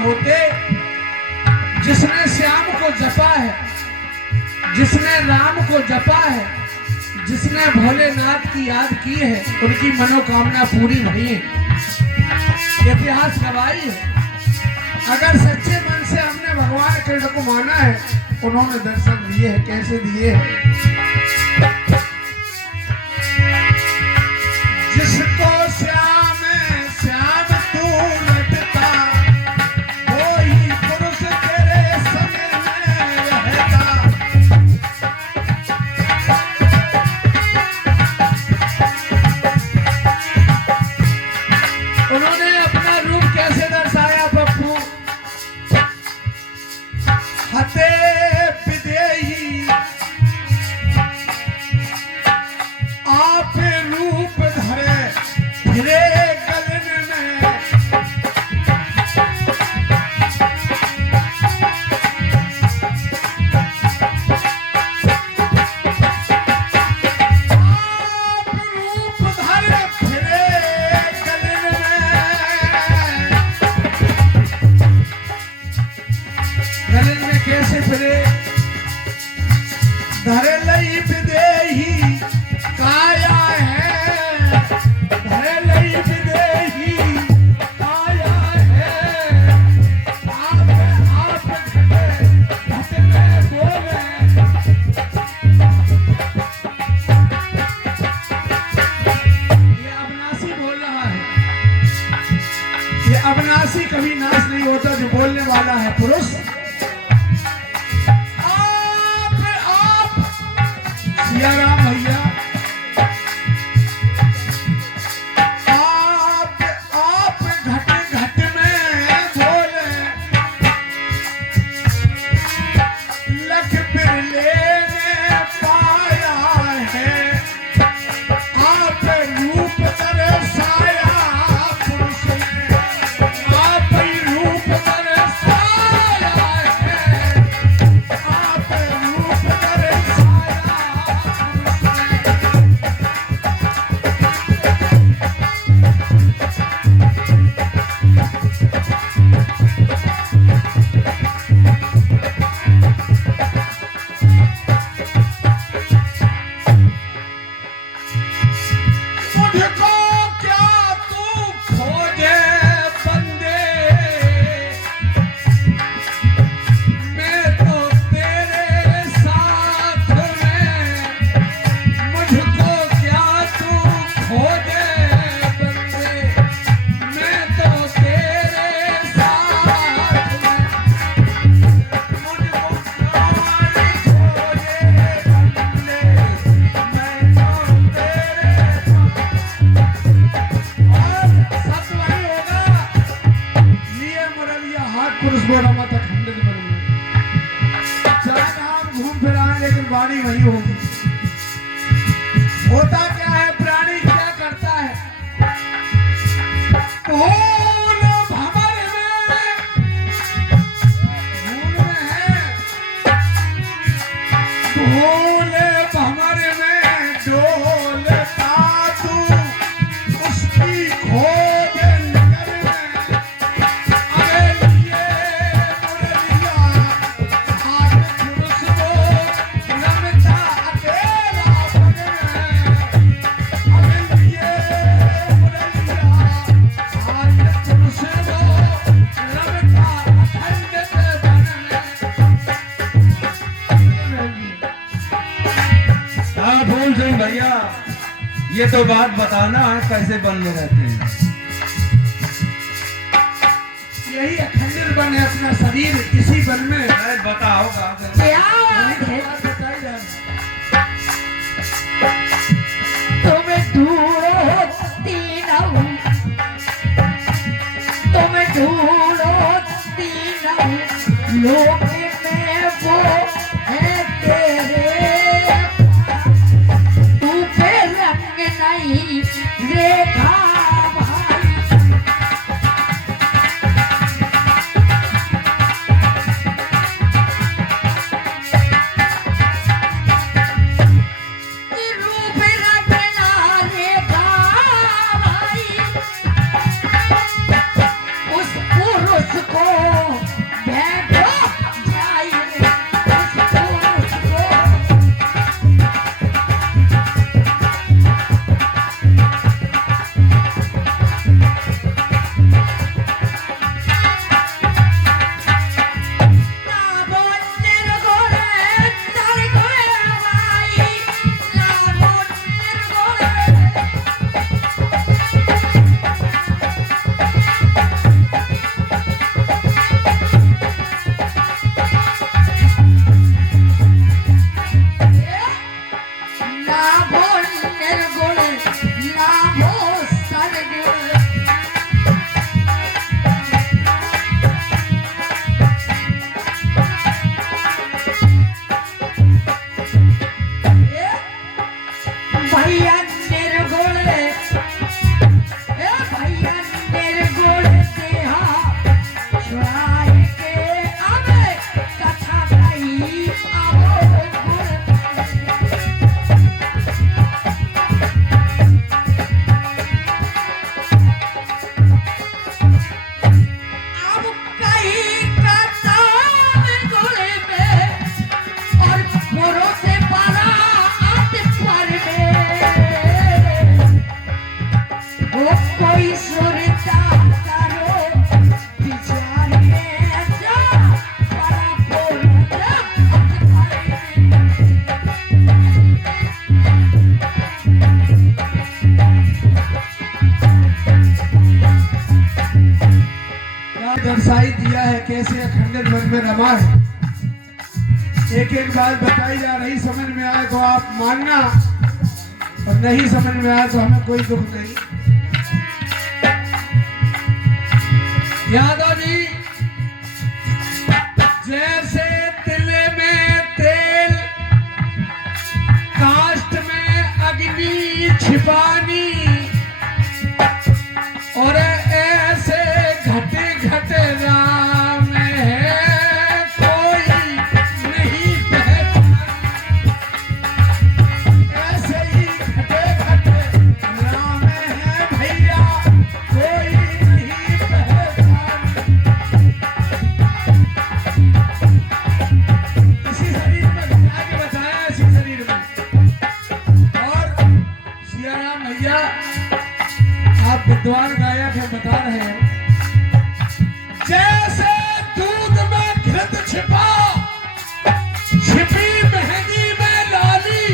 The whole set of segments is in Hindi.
न होते। जिसने श्याम को जपा है, जिसने राम को जपा है, जिसने भोलेनाथ की याद की है, उनकी मनोकामना पूरी हुई है। इतिहास गवाही है। अगर सच्चे मन से हमने भगवान कृष्ण को माना है, उन्होंने दर्शन दिए हैं। कैसे दिए हैं? जिसको श्याम श्याम तू लटता, वही पुरुष तेरे संग में रहता। उन्होंने अपना रूप कैसे दर्शाया पप्पू? हते विदेही आप रूप धरे फिरे गगन में। आप रूप धरे फिरे गगन में। गगन में कैसे फिरे? धरे लई विदेही काया है, धरे लई विदेही काया है। आप घट में बोले। ये अविनाशी बोल रहा है। ये अविनाशी कभी नाश नहीं होता, जो बोलने वाला है पुरुष। सिया राम भैया, आप घट घट में बोले। लख बिरले ने पाया है, आप रूप तरसाया पुरुष ने। आप रूप तरसाया है, आप रूप तरसाया। मुझको क्या तू खोजे बंदे, मैं तो तेरे साथ में। मुझको क्या तू खोजे बंदे, मैं तो तेरे साथ में। मुझको क्या खोजे बंदे, मैं तो तेरे सत वही होगा। लिए मुरलिया हाथ पुरुष बोला मत खंडित बन। चाहे हम घूम फिर आए, लेकिन वाणी वही होगी। होता क्या है? प्राणी क्या करता है? भूल भंवर में है, भूल भंवर में डोलता तू उसकी खोज नगर में। अरे लिए मुरलिया हाथ पुरुष को रमता अकेला बन में। अरे लिए मुरलिया हाथ पुरुष को रमता अखंडित बन में। हाँ फूल सिंह भैया, ये तो बात बताना है कैसे बन में रहते हैं। यही अखंडित बन है अपना शरीर, इसी बन में। अरे बताओगा क्या बात है? बात बताई जा रही। तुम्हें ढूंढती रहूं, तुम्हें ढूंढती रहूं, लोक में वो है तेरे। तू पे रंग नहीं रेखा भाई। एक एक बात बताई जा रही, समझ में आए तो आप मानना और नहीं समझ में आए तो हमें कोई दुख नहीं। यादव जी, जैसे तिले में तेल, काष्ठ में अग्नि छिपानी, और ऐसे घटे घटे राम है कोई नहीं पहचाना। ऐसे ही घटे घटे राम है भैया कोई नहीं पहचाना। इसी शरीर में घटा के बताया, इसी शरीर में। और सियाराम भैया आप विद्वान गायक हैं, बता रहे हैं, जैसे दूध में घृत छिपा, छिपी मेहंदी में लाली,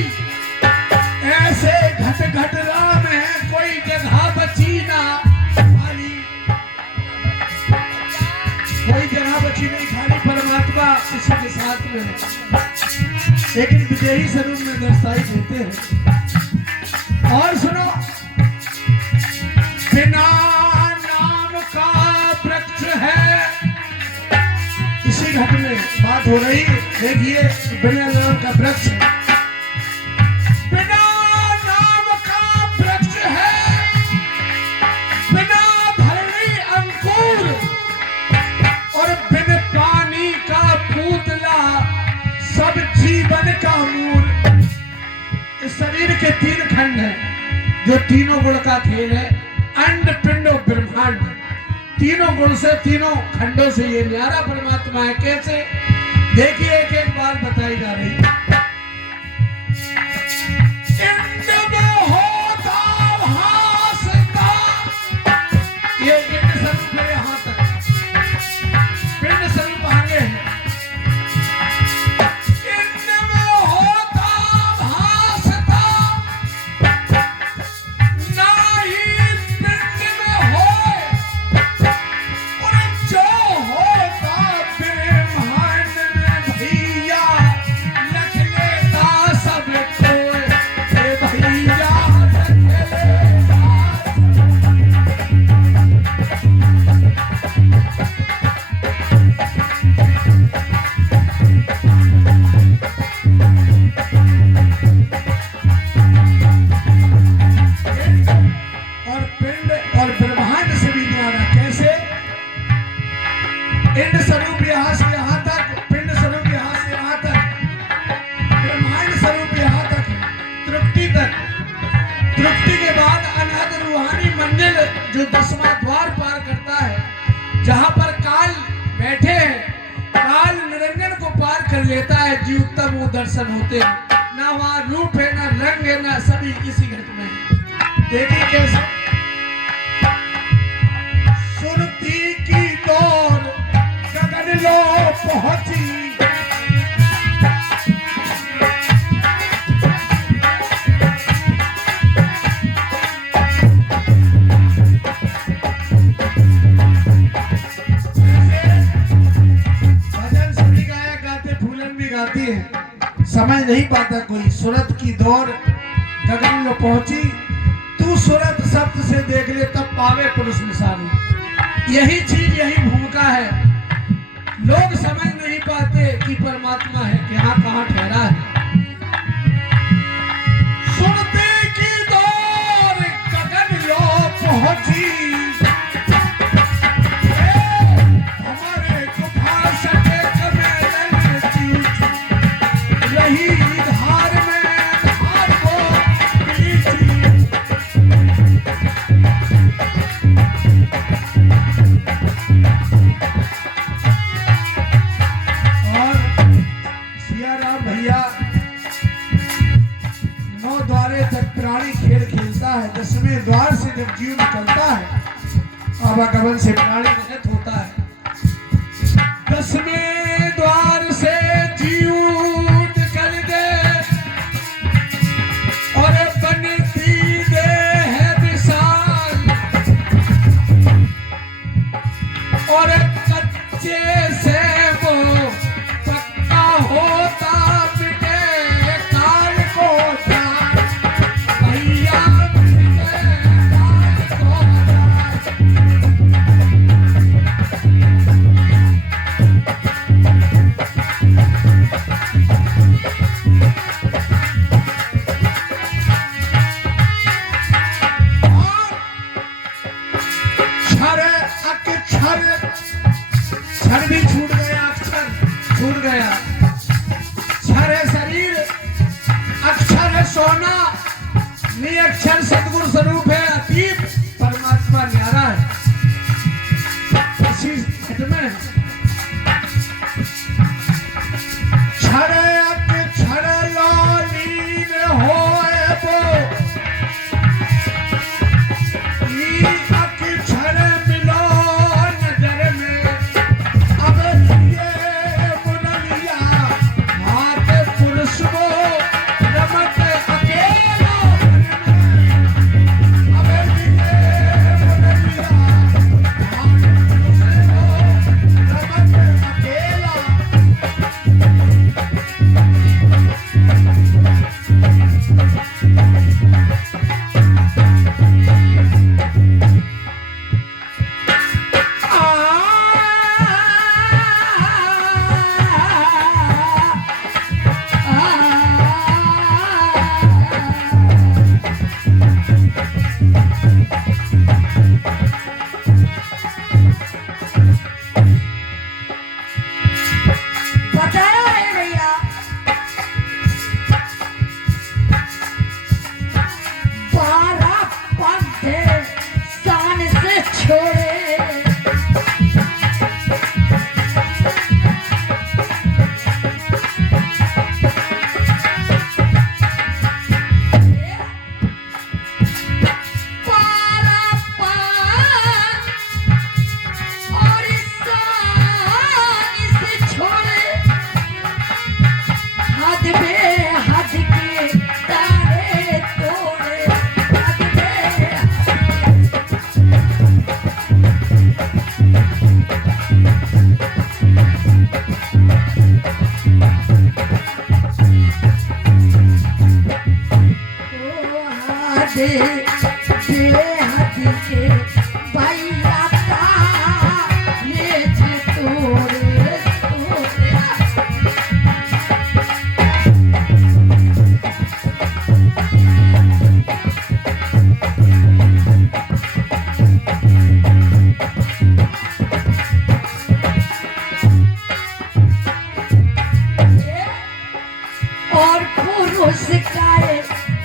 ऐसे घट घट राम है कोई जगह बची ना खाली। कोई जगह बची नहीं खाली, परमात्मा किसी के साथ में है, लेकिन विजयी स्वरूप में दर्शाई देते हैं। और सुनो, बिना नाम का वृक्ष है, इसी घट में बात हो रही, देखिए बिना नाम का वृक्ष है, बिना नाम का वृक्ष है, बिना धरणी अंकुर, और बिन पानी का पूतला, सब जीवन का मूल। इस शरीर के तीन खंड हैं, जो तीनों गुण का खेल है, अंड पिंड और ब्रह्मांड। तीनों गुण से, तीनों खंडों से ये न्यारा परमात्मा है। कैसे? देखिए एक एक बात बताई जा रही। इंड में होता भासता, ये इंड स्वरूप है, यहां तक पिंड स्वरूप आगे है। इंड में होता भासता, इंड स्वरूप यहाँ से यहाँ तक, पिंड स्वरूप यहाँ से यहाँ तक, ब्रह्मांड स्वरूप यहाँ तक, तृप्ति तक। तृप्ति के बाद अनहद रूहानी मंजिल, जो 10वां द्वार पार करता है, जहाँ पर काल बैठे हैं, काल निरंजन को पार कर लेता है, जीव तब वो दर्शन होते हैं। ना वहाँ रूप है, ना रंग है, ना सभी इसी घट में है। देखिए कैसे सुरती की दौड़ गगन लो पहुंची, भजन सभी गायक गाते, फूलन भी गाती है, समझ नहीं पाता कोई। सूरत की दौड़ गगन लो पहुंची, तू सूरत शब्द से देख ले तब पावे पुरुष निशानी। यही चीज, यही भूमिका है। लोग समझ नहीं पाते कि परमात्मा है, यहाँ कहाँ ठहरा है। सुनते की दौर गगन लो पहुंची, हमारे गुफा सके कमेलन चूची, रही धार में धार को पीछी। भैया 9 द्वारे तक प्राणी खेल खेलता है। 10वें द्वार से जब जीव निकलता है, आवागमन से प्राणी रहित होता है। 10वें द्वार से जीव निकल गए और बनती दे है विशाल, और कच्चे से वो पक्का होता अक्षर है शरीर, अक्षर है सोना, निरक्षर सदगुरु स्वरूप है अतीत, परमात्मा न्यारा है। इसी घट में क्षर अक्षर लालीन होए वो, ई अक्षर मिलो नजर में, अब ये मुरलिया हाथ पुरुष वो रमत अकेला मन में, अब ये मुरलिया हाथ पुरुष वो रमत अकेला। बताया है भैया, बारह पंथे शान से छोड़े, बारह पंथ और शान से छोड़े, हद पे हद के तारे तोड़े, हद पे हद बेहद के भैया तारे जे तोड़े तोड़े। और पुरुष का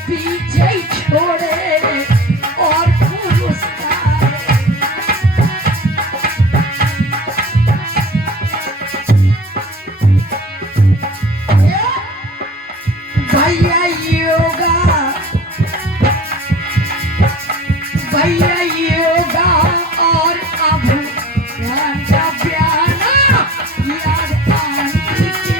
पीछे छोड़े, और पुरुष का भैया योगा, भैया योगा और अब ज्ञान का प्याला याद आने के।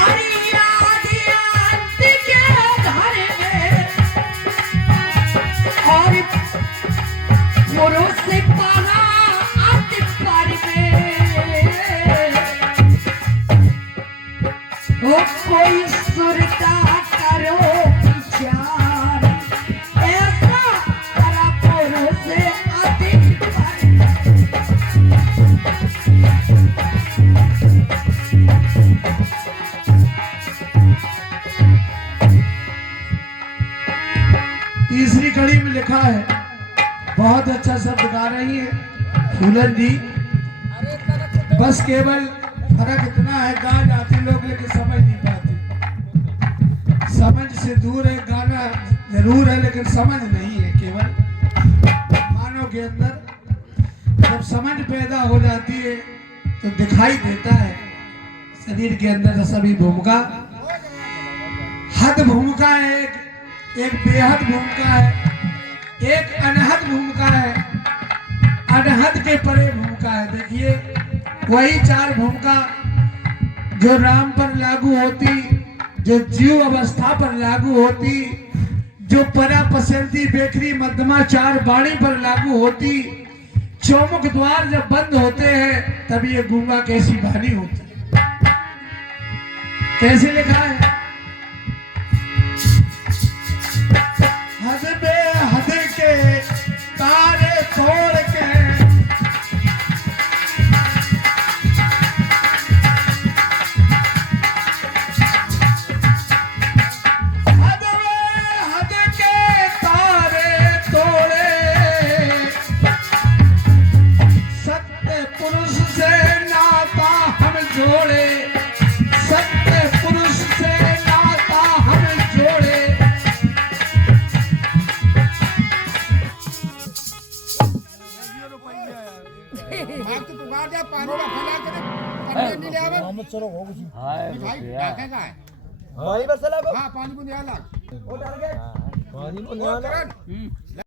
अरे याद आने के घर में और पुरुष पाना अत पर में, ओ कोई सुरता करो विचार, ऐसा करा पुरुष अधिक पर में। तीसरी कड़ी में लिखा है, बहुत अच्छा शब्द गा रही है फूलन जी, बस केवल फर्क इतना है गा जाती लोग लेकिन समझ नहीं पाते। समझ से दूर है, गाना जरूर है लेकिन समझ नहीं है। केवल मानव के अंदर जब समझ पैदा हो जाती है तो दिखाई देता है शरीर के अंदर सभी भूमिका, हद भूमिका है, एक बेहद भूमिका है, एक अनहद भूमिका है, अनहद के परे भूमिका है। देखिए वही चार भूमिका जो राम पर लागू होती, जो जीव अवस्था पर लागू होती, जो परा पसंदी बेकरी मध्यमा चार बाणी पर लागू होती, चौमुख द्वार जब बंद होते हैं तब ये गूंगा कैसी बानी होती। कैसे लिखा है, हद बेहद के तारे तोड़ के हद बेहद के पानी को न्याय लाग।